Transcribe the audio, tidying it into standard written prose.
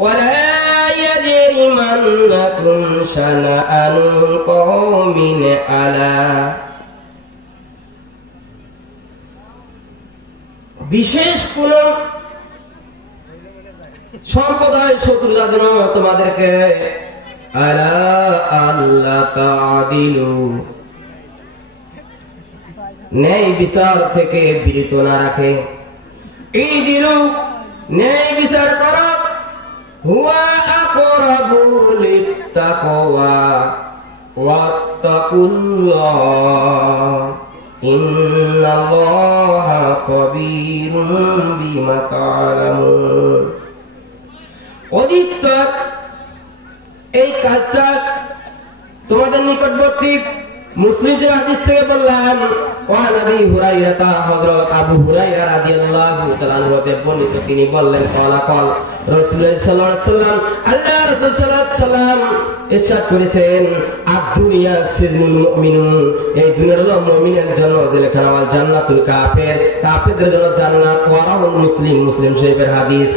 ولا يجرمنكم شنآن قوم على বিশেষ কোন সম্প্রদায় শত্রুতা যেন তোমাদেরকে আলা আল্লাহ তাআদিলু ন্যায় বিচার থেকে বিরত না রাখে। এই দিলু ন্যায় বিচার করো, হুয়া আকরাবু লিত্তাকওয়া ওয়াত্তাকুল্লাহ ইন্নাল্লাহা খাবীরুম বিমা তা'লামুন। অধিকতর এই কাজটা তোমাদের নিকটবর্তী মুসলিম যে হাদিস থেকে বললাম, ওয়া নবী হুরায়রা হযরত আবু হুরায়রা রাদিয়াল্লাহু তাআলা হতে বর্ণিত, তিনি বললেন ক্বালা ক্বাল রাসূলুল্লাহ সাল্লাল্লাহু আলাইহি ওয়াসাল্লাম, আল্লাহ রাসূল সাল্লাল্লাহু আলাইহি ওয়াসাল্লাম ইরশাদ করেছেন, আদ-দুনিয়া সিজনুল মুমিনুন, এই দুনিয়া হলো মুমিনের জন্য জেলখানা, ওয়াল জান্নাতুল কাফির, কাফিরদের জন্য জান্নাত। ওয়া রাহুল মুসলিম, মুসলিম শরীফের হাদিস।